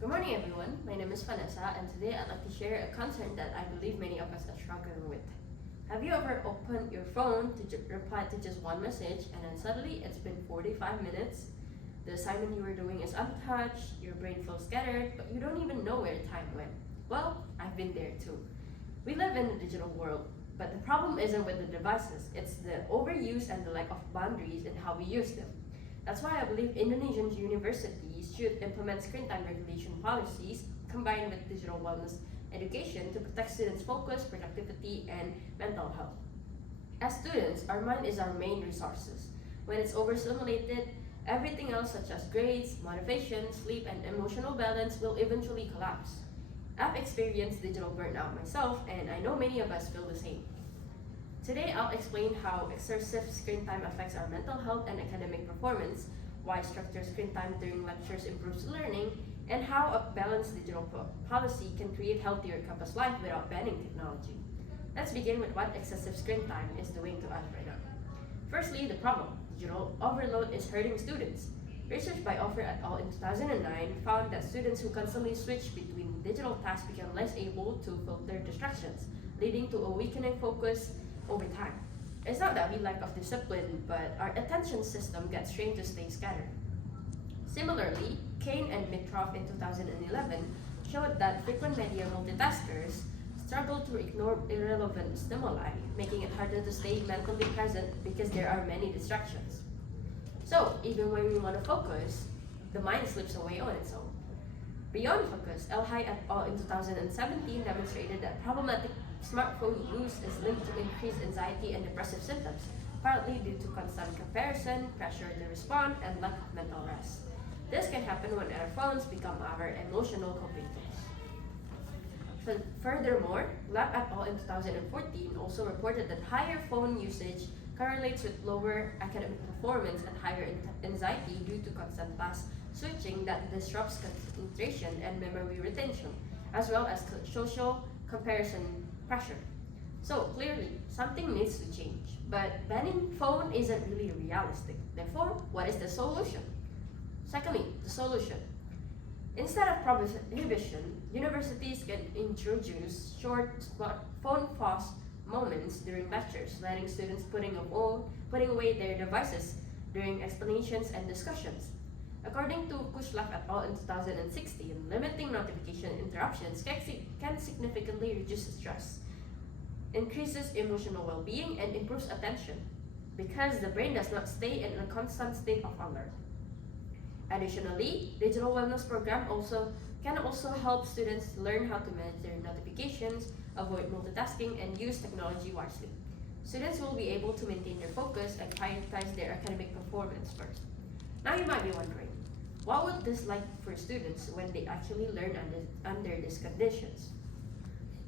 Good morning, everyone. My name is Vanessa, and today I'd like to share a concern that I believe many of us are struggling with. Have you ever opened your phone to reply to just one message, and then suddenly it's been 45 minutes? The assignment you were doing is untouched, your brain feels scattered, but you don't even know where time went. Well, I've been there too. We live in a digital world, but the problem isn't with the devices, it's the overuse and the lack of boundaries in how we use them. That's why I believe Indonesian universities should implement screen time regulation policies combined with digital wellness education to protect students' focus, productivity, and mental health. As students, our mind is our main resources. When it's overstimulated, everything else such as grades, motivation, sleep, and emotional balance will eventually collapse. I've experienced digital burnout myself, and I know many of us feel the same. Today, I'll explain how excessive screen time affects our mental health and academic performance, why structured screen time during lectures improves learning, and how a balanced digital policy can create healthier campus life without banning technology. Let's begin with what excessive screen time is doing to us right now. Firstly, the problem. Digital overload is hurting students. Research by Offer et al. In 2009 found that students who constantly switch between digital tasks become less able to filter distractions, leading to a weakening focus over time. It's not that we lack of discipline, but our attention system gets trained to stay scattered. Similarly, Kane and Mitroff in 2011 showed that frequent media multitaskers struggle to ignore irrelevant stimuli, making it harder to stay mentally present because there are many distractions. So, even when we want to focus, the mind slips away on its own. Beyond focus, Elhai et al. In 2017 demonstrated that problematic smartphone use is linked to increased anxiety and depressive symptoms, partly due to constant comparison, pressure to respond, and lack of mental rest. This can happen when our phones become our emotional coping tools. Furthermore, Lab et al. In 2014 also reported that higher phone usage correlates with lower academic performance and higher anxiety due to constant task switching that disrupts concentration and memory retention, as well as social comparison pressure. So clearly, something needs to change, but banning phone isn't really realistic. Therefore, what is the solution? Secondly, the solution. Instead of prohibition, universities can introduce short phone pause moments during lectures, letting students putting away their devices during explanations and discussions. According to Kushlak et al. In 2016, limiting notification interruptions can significantly reduce stress, increases emotional well-being, and improves attention because the brain does not stay in a constant state of alert. Additionally, digital wellness program can also help students learn how to manage their notifications, avoid multitasking, and use technology wisely. Students will be able to maintain their focus and prioritize their academic performance first. Now you might be wondering, what would this like for students when they actually learn under these conditions?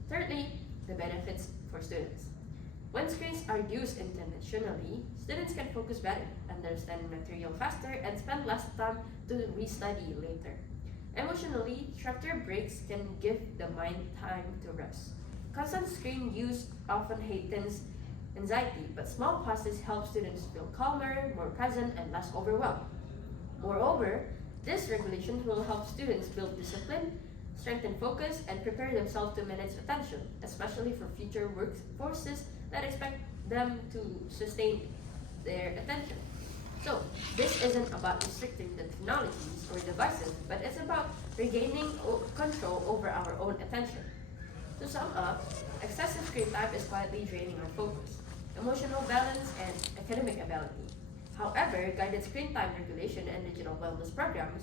Thirdly, the benefits for students. When screens are used intentionally, students can focus better, understand material faster, and spend less time to restudy later. Emotionally, structured breaks can give the mind time to rest. Constant screen use often heightens anxiety, but small pauses help students feel calmer, more present, and less overwhelmed. Moreover, this regulation will help students build discipline, strengthen focus, and prepare themselves to manage attention, especially for future workforces that expect them to sustain their attention. So, this isn't about restricting the technologies or devices, but it's about regaining control over our own attention. To sum up, excessive screen time is quietly draining our focus, emotional balance, and academic ability. However, guided screen time regulation and digital wellness programs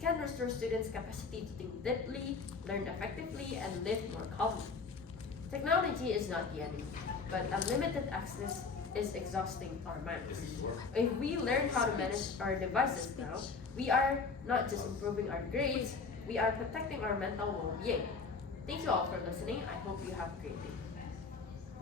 can restore students' capacity to think deeply, learn effectively, and live more calmly. Technology is not the enemy, but unlimited access is exhausting our minds. If we learn how to manage our devices now, we are not just improving our grades, we are protecting our mental well-being. Thank you all for listening. I hope you have a great day.